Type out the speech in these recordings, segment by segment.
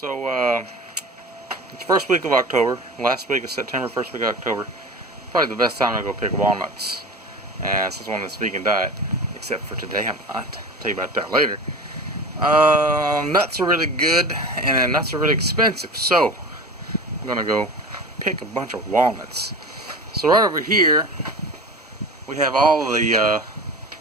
So, it's first week of October, last week of September, first week of October. Probably the best time to go pick walnuts. And since I'm on this vegan diet, except for today I'm not. I'll tell you about that later. Nuts are really good, and nuts are really expensive. So, I'm going to go pick a bunch of walnuts. So right over here, we have all of the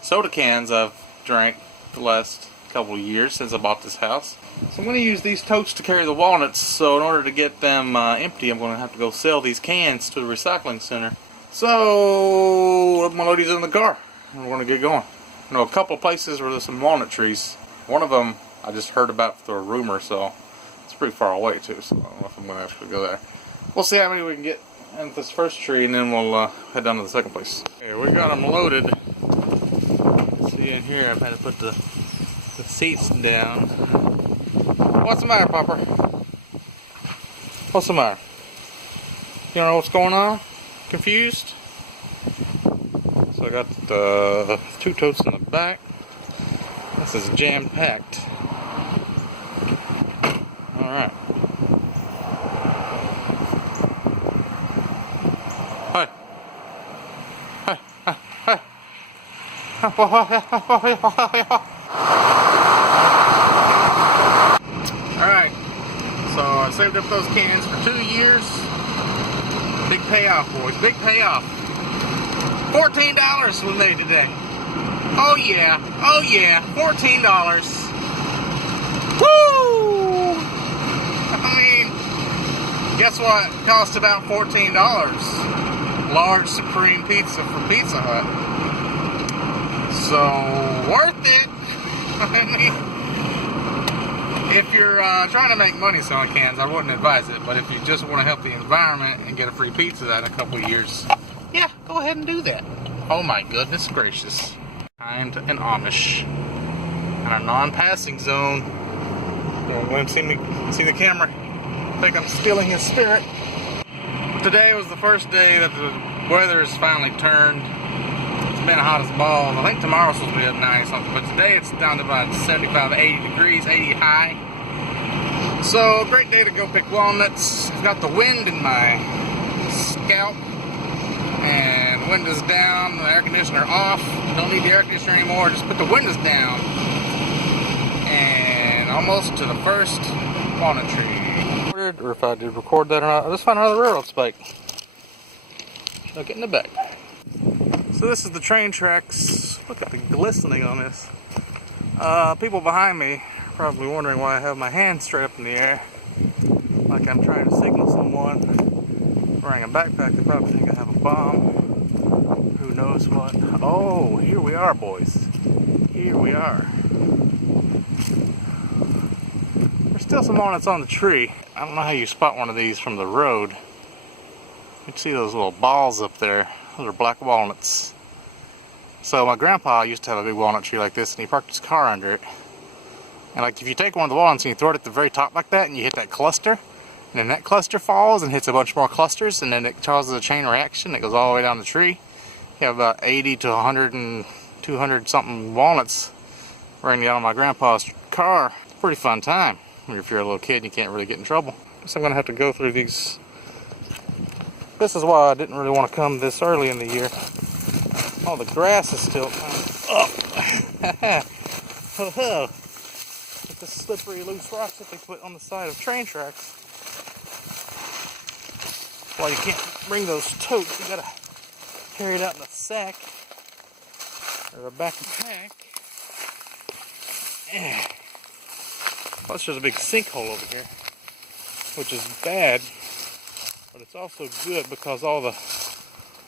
soda cans I've drank the last couple of years since I bought this house. So I'm going to use these totes to carry the walnuts, so in order to get them empty, I'm going to have to go sell these cans to the recycling center. So I'm going to load these in the car, and we're going to get going. I know a couple of places where there's some walnut trees. One of them I just heard about through a rumor, so it's pretty far away too, so I don't know if I'm going to actually go there. We'll see how many we can get in this first tree, and then we'll head down to the second place. Okay, we got them loaded. See in here, I've had to put the seats down. What's the matter, Popper? What's the matter? You don't know what's going on? Confused? So I got the two totes in the back. This is jam-packed. Alright. Hi. Hi. Hi. Alright, so I saved up those cans for 2 years. Big payoff, boys, big payoff. $14 we made today. Oh yeah, $14. Woo! I mean, guess what? It cost about $14. Large Supreme Pizza from Pizza Hut. So, worth it. I mean, if you're trying to make money selling cans, I wouldn't advise it. But if you just want to help the environment and get a free pizza in a couple of years, yeah, go ahead and do that. Oh my goodness gracious. Kind and Amish. And a non-passing zone. Don't let him see the camera. I think I'm stealing his spirit. Today was the first day that the weather's finally turned. It's been hot as balls. I think tomorrow's supposed to be up 90 something, but today it's down to about 75, 80 degrees, 80 high. So, great day to go pick walnuts. I've got the wind in my scalp, and windows down, the air conditioner off. Don't need the air conditioner anymore, just put the windows down. And almost to the first walnut tree. Or if I did record that or not, I just found another railroad spike. I'll get in the back. So this is the train tracks. Look at the glistening on this. People behind me are probably wondering why I have my hand straight up in the air, like I'm trying to signal someone. Wearing a backpack, they probably think I have a bomb. Who knows what? Oh, here we are, boys. Here we are. There's still some walnuts on the tree. I don't know how you spot one of these from the road. You can see those little balls up there. Those are black walnuts. So my grandpa used to have a big walnut tree like this, and he parked his car under it. And like if you take one of the walnuts and you throw it at the very top like that, and you hit that cluster, and then that cluster falls and hits a bunch more clusters, and then it causes a chain reaction that goes all the way down the tree. You have about 80 to 100 and 200 something walnuts raining down on my grandpa's car. Pretty fun time. If you're a little kid, you can't really get in trouble. Guess I'm gonna have to go through these. This is why I didn't really want to come this early in the year. Oh, the grass is still kind of up. With the slippery loose rocks that they put on the side of train tracks. Well, you can't bring those totes. You gotta carry it out in a sack or a backpack. Plus, there's a big sinkhole over here, which is bad. But it's also good because all the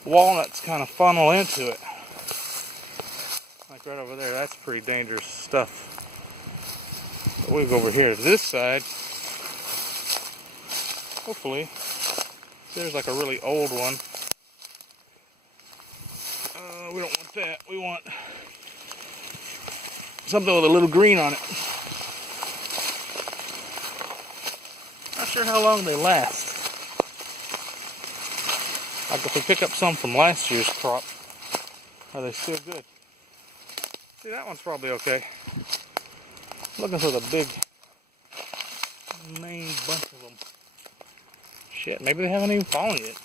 walnuts kind of funnel into it. Like right over there, that's pretty dangerous stuff. But we'll go over here to this side. Hopefully, there's like a really old one. We don't want that. We want something with a little green on it. Not sure how long they last. Like if we pick up some from last year's crop, are they still good? See, that one's probably okay. I'm looking for the big main bunch of them. Shit, maybe they haven't even fallen yet.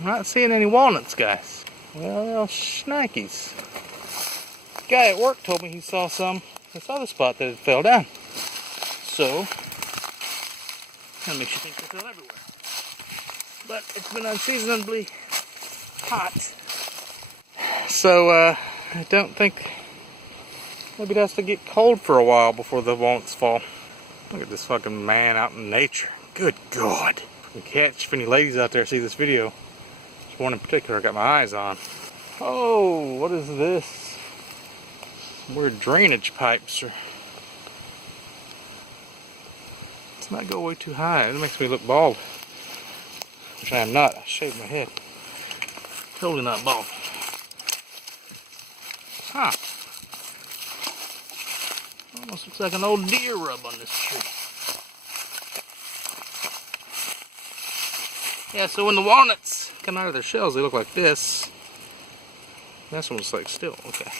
I'm not seeing any walnuts, guys. Well, they're all shnikes. Guy at work told me he saw some in this other spot that it fell down. So, that makes you think they fell everywhere. But it's been unseasonably hot. So, I don't think, maybe it has to get cold for a while before the walnuts fall. Look at this fucking man out in nature. Good God. You catch, if any ladies out there see this video, there's one in particular I got my eyes on. Oh, what is this? Weird drainage pipes. Let's not go way too high. It makes me look bald. Which I am not. I shaved my head. Totally not bald. Huh. Almost looks like an old deer rub on this tree. Yeah, so when the walnuts come out of their shells, they look like this. This one looks like still. Okay.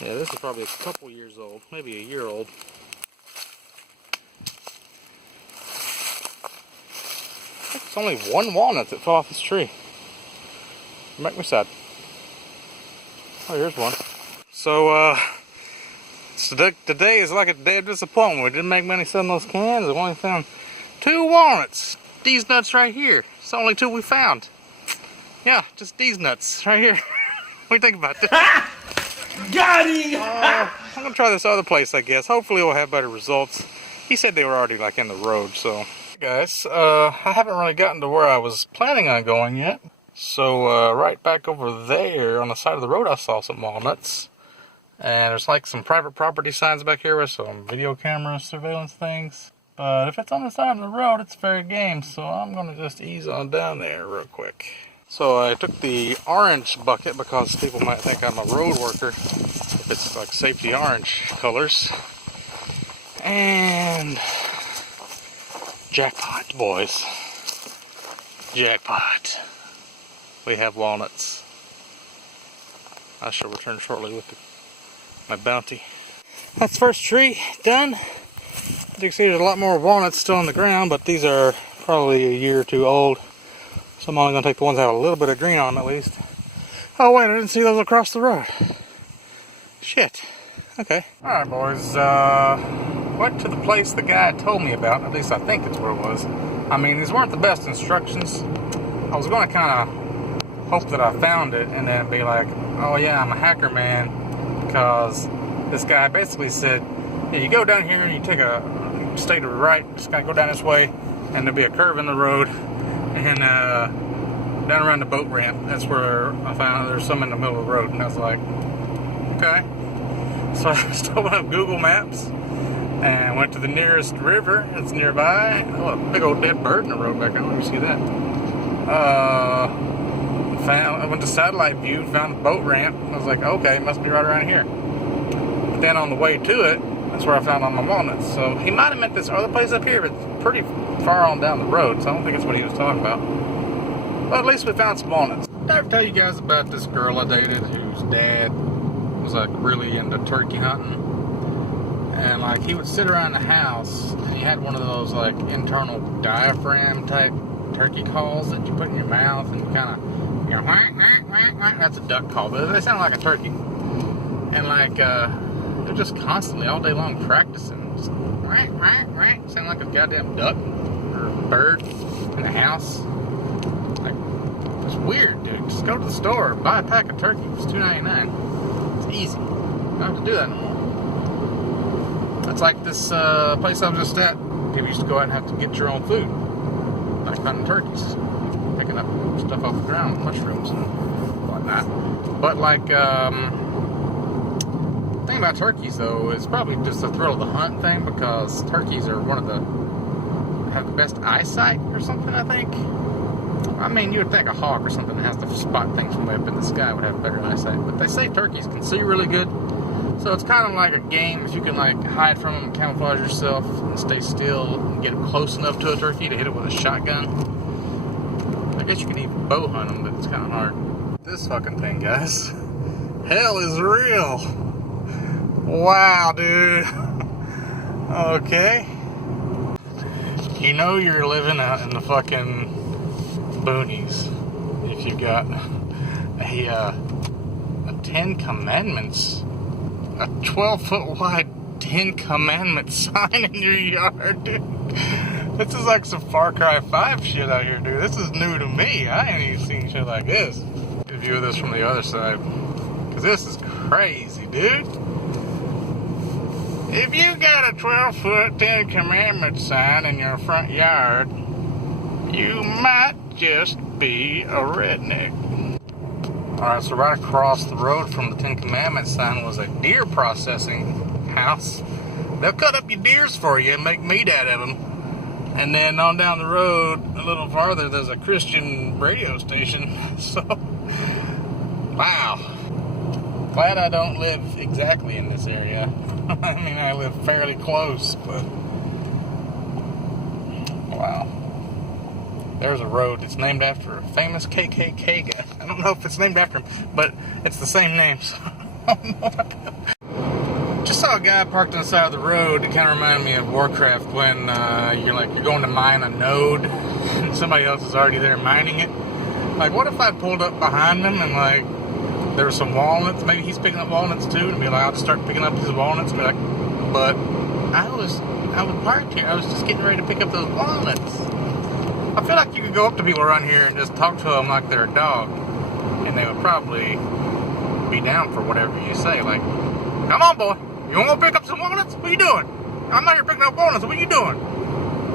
Yeah, this is probably a couple years old. Maybe a year old. I think it's only one walnut that fell off this tree. Make me sad. Oh, here's one. So, today is like a day of disappointment. We didn't make many selling those cans. We only found 2 walnuts. These nuts right here. It's the only 2 we found. Yeah, just these nuts right here. What do you think about that? Got him! I'm gonna try this other place, I guess. Hopefully we'll have better results. He said they were already like in the road, so. Guys, I haven't really gotten to where I was planning on going yet. So, right back over there on the side of the road, I saw some walnuts. And there's like some private property signs back here with some video camera surveillance things. But if it's on the side of the road, it's fair game. So I'm going to just ease on down there real quick. So I took the orange bucket because people might think I'm a road worker if it's like safety orange colors. And jackpot, boys. Jackpot. We have walnuts. I shall return shortly with my bounty. That's the first tree done. As you can see, there's a lot more walnuts still on the ground, but these are probably a year or 2 old. So I'm only going to take the ones that have a little bit of green on them at least. Oh wait, I didn't see those across the road. Shit. Okay. Alright boys, went to the place the guy told me about. At least I think it's where it was. I mean, these weren't the best instructions. I was going to kind of hope that I found it and then be like, oh yeah, I'm a hacker man. Because this guy basically said, yeah, you go down here and you take stay to the right, just kind of go down this way, and there'll be a curve in the road, and down around the boat ramp, that's where I found there's some in the middle of the road, and I was like, okay. So I just opened up Google Maps, and went to the nearest river that's nearby. Oh, a big old dead bird in the road back there, let me see that. I went to satellite view, found the boat ramp. I was like, okay, it must be right around here. But then on the way to it, that's where I found all my walnuts. So he might have meant this other place up here, but it's pretty far on down the road, so I don't think it's what he was talking about. But at least we found some walnuts. Did I ever tell you guys about this girl I dated whose dad was like really into turkey hunting? And like he would sit around the house and he had one of those like internal diaphragm type turkey calls that you put in your mouth and you kind of, you know, whack, whack, whack, whack. That's a duck call, but they sound like a turkey. And like they're just constantly all day long practicing. Just whack, whack, whack. Sound like a goddamn duck or a bird in the house. Like it's weird, dude. Just go to the store, buy a pack of turkey. It's $2.99. It's easy. You don't have to do that no more. It's like this place I was just at. People used to go out and have to get your own food, like hunting turkeys, picking up stuff off the ground, mushrooms and whatnot. But like, the thing about turkeys though is probably just the thrill of the hunt thing, because turkeys are have the best eyesight or something, I think. I mean, you would think a hawk or something that has to spot things from way up in the sky would have better eyesight, but they say turkeys can see really good. So it's kind of like a game. If you can like hide from them and camouflage yourself and stay still and get close enough to a turkey to hit it with a shotgun. I guess you can even bow hunt them, but it's kind of hard. This fucking thing, guys. Hell is real. Wow, dude. Okay. You know you're living out in the fucking boonies if you got a 10 Commandments, a 12-foot wide 10 Commandments sign in your yard, dude. This is like some Far Cry 5 shit out here, dude. This is new to me. I ain't even seen shit like this. View this from the other side, because this is crazy, dude. If you got a 12-foot 10 Commandments sign in your front yard, you might just be a redneck. Alright, so right across the road from the 10 Commandments sign was a deer processing house. They'll cut up your deers for you and make meat out of them. And then on down the road, a little farther, there's a Christian radio station. So, wow. Glad I don't live exactly in this area. I mean, I live fairly close, but wow. There's a road that's named after a famous KKK guy. I don't know if it's named after him, but it's the same name, so I don't know. Just saw a guy parked on the side of the road. It kind of reminded me of Warcraft when you're going to mine a node and somebody else is already there mining it. Like, what if I pulled up behind him and like there were some walnuts? Maybe he's picking up walnuts too, and be like, I'll just start picking up his walnuts and be like, but I was parked here. I was just getting ready to pick up those walnuts. I feel like you could go up to people around here and just talk to them like they're a dog, and they would probably be down for whatever you say. Like, come on, boy. You want to go pick up some walnuts? What are you doing? I'm not here picking up walnuts. What are you doing?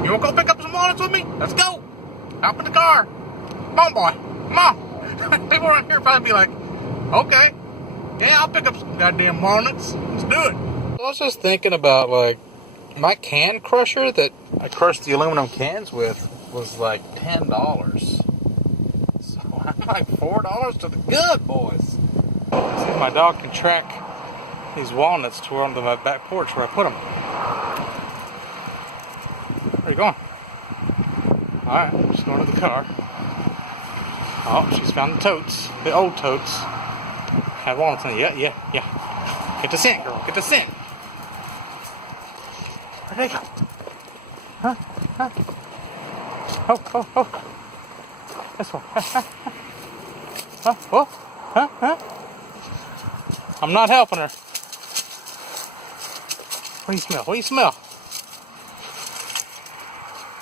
You want to go pick up some walnuts with me? Let's go. Hop in the car. Come on, boy. Come on. People around here probably be like, okay. Yeah, I'll pick up some goddamn walnuts. Let's do it. I was just thinking about, like, my can crusher that I crushed the aluminum cans with was like $10. So I'm like $4 to the good, boys. See if my dog can track these walnuts to where on my back porch where I put them. Where are you going? Alright, just going to the car. Oh, she's found the totes. The old totes. Have walnuts in it. Yeah. Get the scent, girl. Get the scent. Where'd they go? Huh? Oh. This one. Huh? I'm not helping her. What do you smell?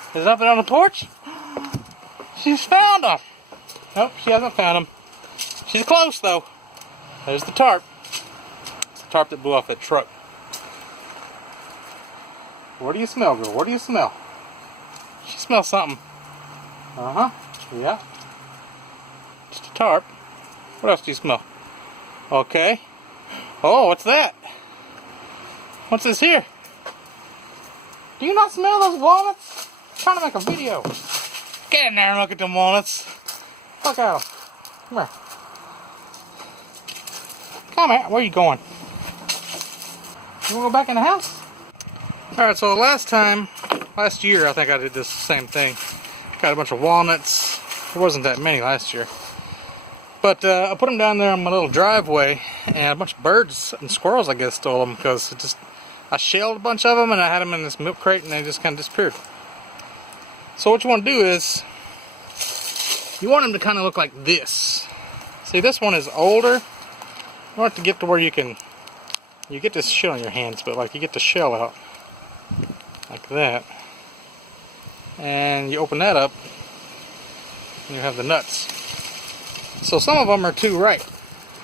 Is it up there on the porch? She's found them. Nope, she hasn't found them. She's close though. There's the tarp. It's the tarp that blew off that truck. What do you smell, girl? What do you smell? She smells something. Yeah. Just a tarp. What else do you smell? Okay. Oh, what's that? What's this here? Do you not smell those walnuts? I'm trying to make a video. Get in there and look at them walnuts. Look at them. Come here. Come here. Where are you going? You want to go back in the house? Alright, so last year, I think I did this same thing. Got a bunch of walnuts. There wasn't that many last year. But I put them down there on my little driveway, and a bunch of birds and squirrels, I guess, stole them because I shelled a bunch of them and I had them in this milk crate and they just kind of disappeared. So what you want to do is, you want them to kind of look like this. See, this one is older. You want it to get to where you get this shit on your hands, but like you get the shell out. Like that. And you open that up and you have the nuts. So some of them are too ripe.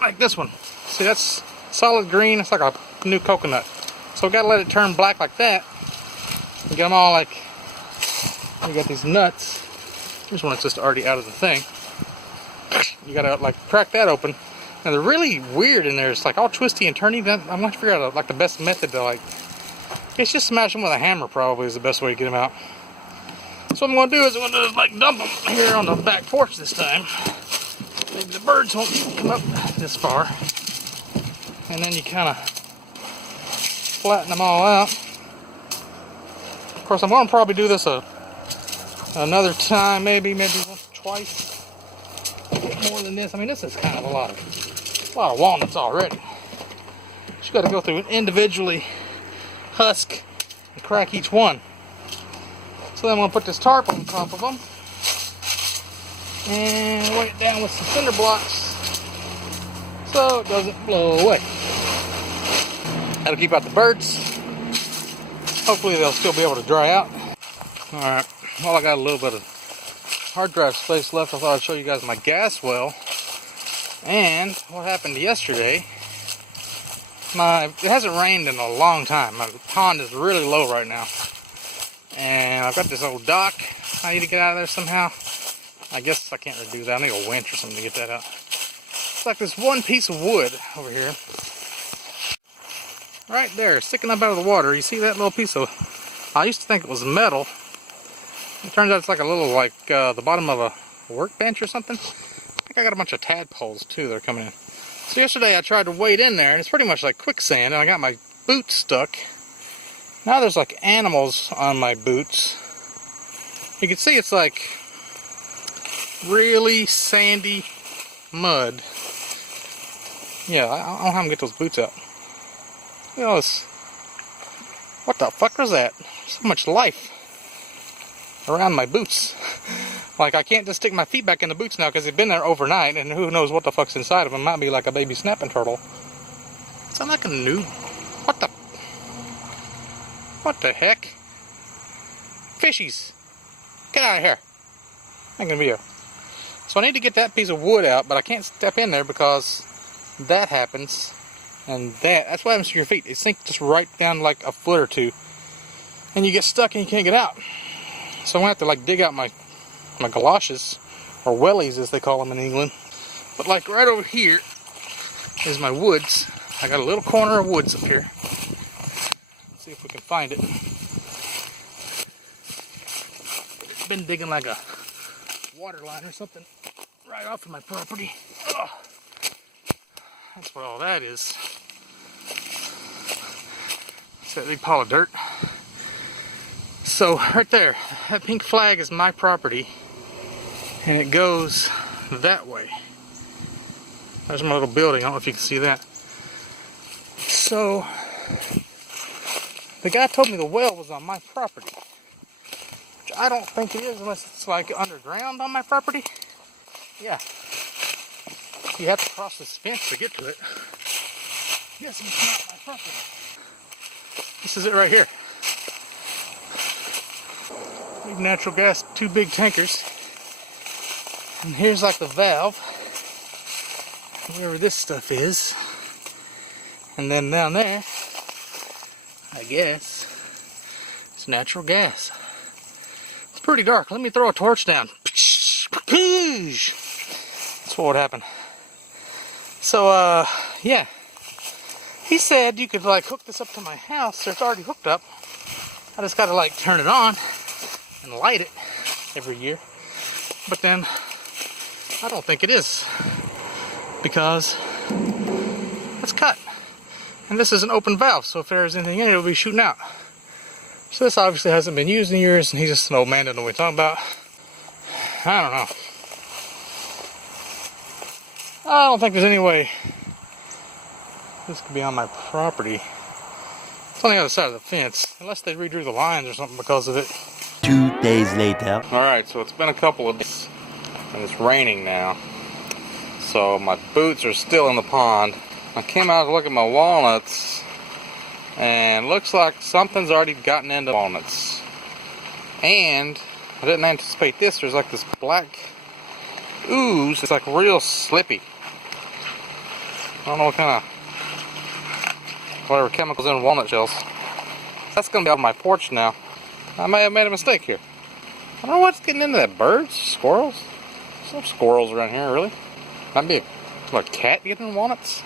Like this one. See, that's solid green. It's like a new coconut. So we gotta let it turn black like that. And get them all like, you got these nuts. This one is just already out of the thing. You gotta like crack that open. And they're really weird in there. It's like all twisty and turny. I'm not figuring out like the best method to like, it's just smash them with a hammer probably is the best way to get them out. So what I'm going to do is I'm going to just like dump them here on the back porch this time. Maybe the birds won't come up this far. And then you kind of flatten them all out. Of course, I'm going to probably do this another time, maybe once, twice. More than this. I mean, this is kind of a lot of walnuts already. You got to go through and individually husk and crack each one. So then I'm going to put this tarp on top of them and weigh it down with some cinder blocks so it doesn't blow away. That'll keep out the birds. Hopefully they'll still be able to dry out. Alright, well, I got a little bit of hard drive space left. I thought I'd show you guys my gas well and what happened yesterday. It hasn't rained in a long time. My pond is really low right now. And I've got this old dock I need to get out of there somehow. I guess I can't really do that. I need a winch or something to get that out. It's like this one piece of wood over here. Right there, sticking up out of the water. You see that little piece of... I used to think it was metal. It turns out it's like a little, like, the bottom of a workbench or something. I think I got a bunch of tadpoles, too, that are coming in. So yesterday I tried to wade in there, and it's pretty much like quicksand, and I got my boots stuck. Now there's like animals on my boots. You can see it's like really sandy mud. Yeah, I don't know how I'm gonna get those boots out. You know, what the fuck was that? So much life around my boots. Like, I can't just stick my feet back in the boots now because they've been there overnight, and who knows what the fuck's inside of them. Might be like a baby snapping turtle. Sound like a noob. What the heck? Fishies! Get out of here! I ain't gonna be here. So I need to get that piece of wood out, but I can't step in there because that happens. And that's what happens to your feet. They sink just right down like a foot or two. And you get stuck and you can't get out. So I'm gonna have to like dig out my galoshes, or wellies as they call them in England. But like right over here is my woods. I got a little corner of woods up here. Let's see if we can find it. Been digging like a water line or something right off of my property. Ugh. That's what all that is. It's that big pile of dirt. So right there, that pink flag is my property. And it goes that way. There's my little building. I don't know if you can see that. So, the guy told me the well was on my property. Which I don't think it is unless it's like underground on my property. Yeah. You have to cross this fence to get to it. Yes, it's not my property. This is it right here. Big natural gas, 2 big tankers. And here's like the valve, wherever this stuff is. And then down there, I guess, it's natural gas. It's pretty dark. Let me throw a torch down. That's what would happen. So, yeah. He said you could like hook this up to my house, so it's already hooked up. I just gotta like turn it on and light it every year. But then, I don't think it is, because it's cut, and this is an open valve, so if there's anything in it, it'll be shooting out. So this obviously hasn't been used in years, and he's just an old man, doesn't know what he's talking about. I don't know. I don't think there's any way this could be on my property. It's on the other side of the fence, unless they redrew the lines or something because of it. 2 days later. Alright, so it's been a couple of days. And it's raining now, so my boots are still in the pond. I came out to look at my walnuts, and looks like something's already gotten into walnuts. And I didn't anticipate this. There's like this black ooze. It's like real slippy. I don't know what kind of whatever chemicals in walnut shells. That's gonna be on my porch now. I may have made a mistake here. I don't know what's getting into that. Birds? Squirrels? Some squirrels around here, really. Might be a cat getting walnuts.